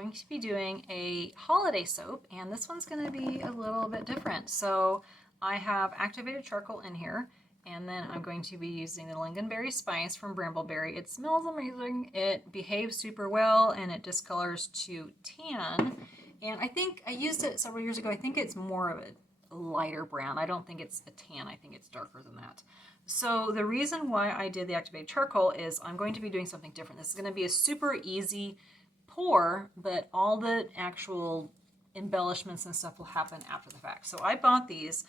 going to be doing a holiday soap, and this one's going to be a little bit different. So I have activated charcoal in here, and then I'm going to be using the Lingonberry Spice from Brambleberry. It smells amazing, it behaves super well, and it discolors to tan. And I think I used it several years ago. I think it's more of a lighter brown. I don't think it's a tan. I think it's darker than that. So the reason why I did the activated charcoal is I'm going to be doing something different. This is going to be a super easy pour, but all the actual embellishments and stuff will happen after the fact. So I bought these.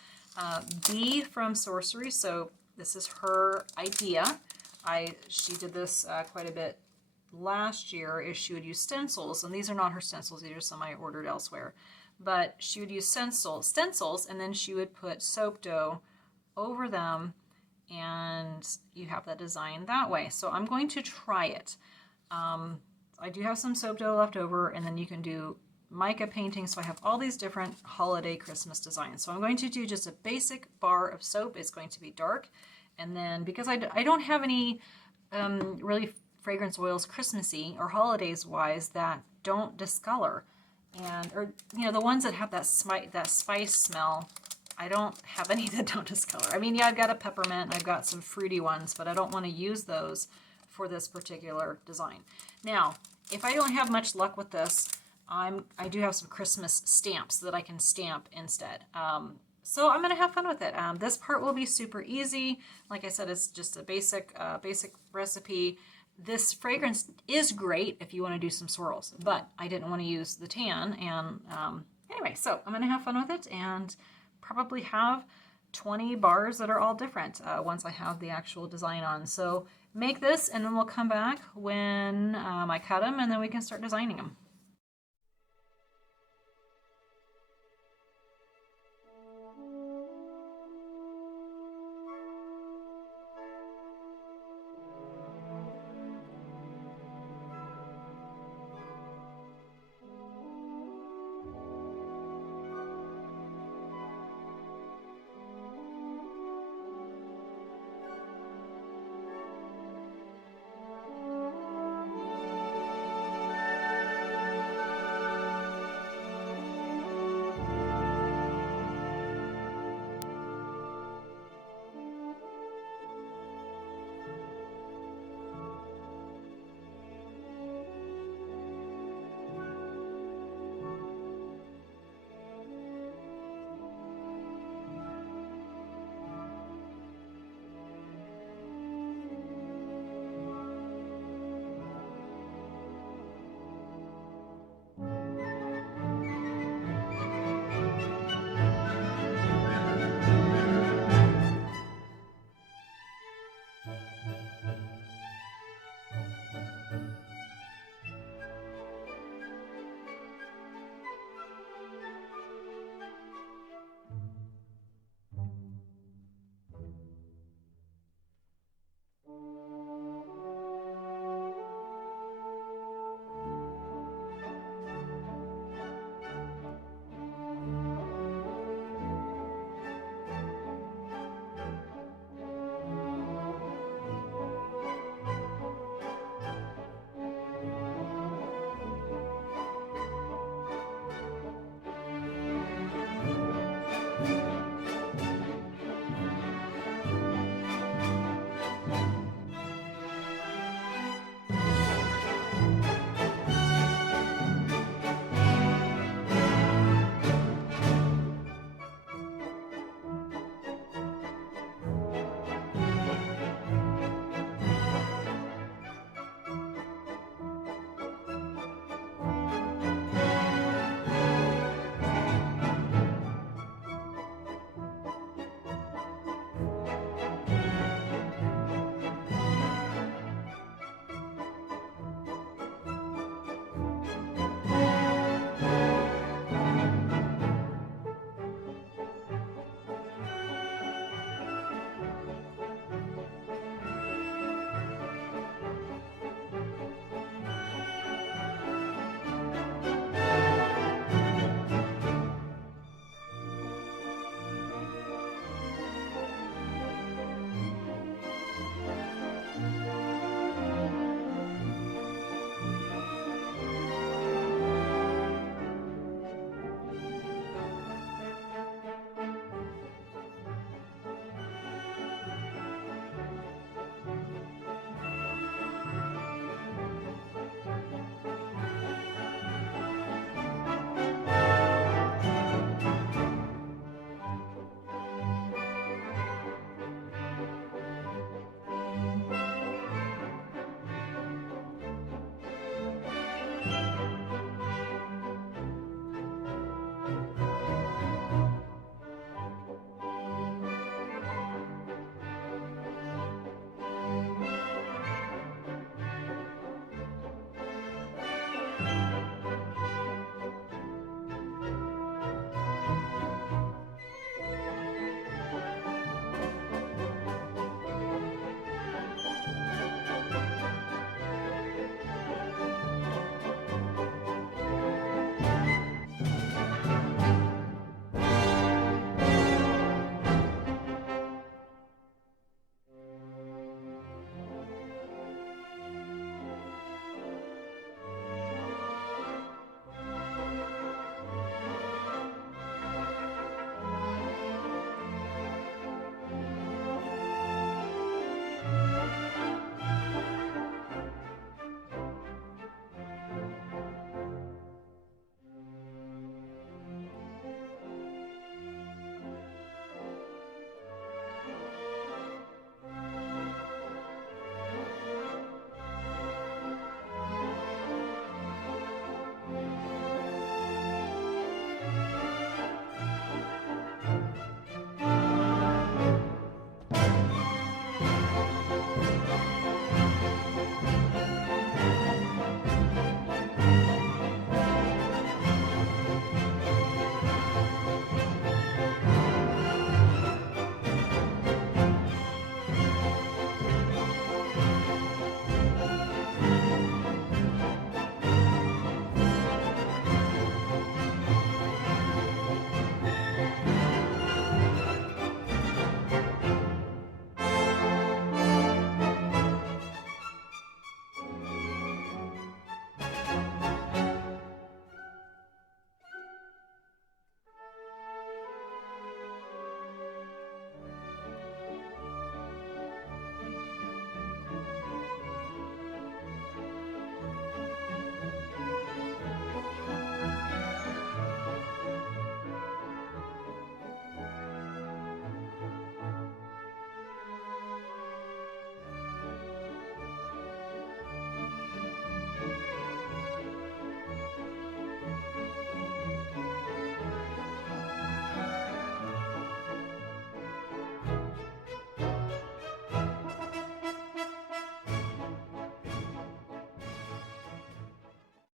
Bee from Sorcery Soap. This is her idea. She did this quite a bit last year. Is she would use stencils, and these are not her stencils. These are some I ordered elsewhere. But she would use stencils, and then she would put soap dough over them, and you have that design that way. So I'm going to try it. I do have some soap dough left over, and then you can do mica painting. So I have all these different holiday Christmas designs. So I'm going to do just a basic bar of soap. It's going to be dark. And then because I don't have any really fragrance oils Christmassy or holidays wise that don't discolor, or the ones that have that spice smell, I don't have any that don't discolor. I mean, yeah, I've got a peppermint, I've got some fruity ones, but I don't want to use those for this particular design. Now, if I don't have much luck with this, I do have some Christmas stamps that I can stamp instead. So I'm going to have fun with it. This part will be super easy. Like I said, it's just a basic recipe. This fragrance is great if you want to do some swirls, but I didn't want to use the tan. And anyway, so I'm going to have fun with it and probably have 20 bars that are all different once I have the actual design on. So make this, and then we'll come back when I cut them, and then we can start designing them.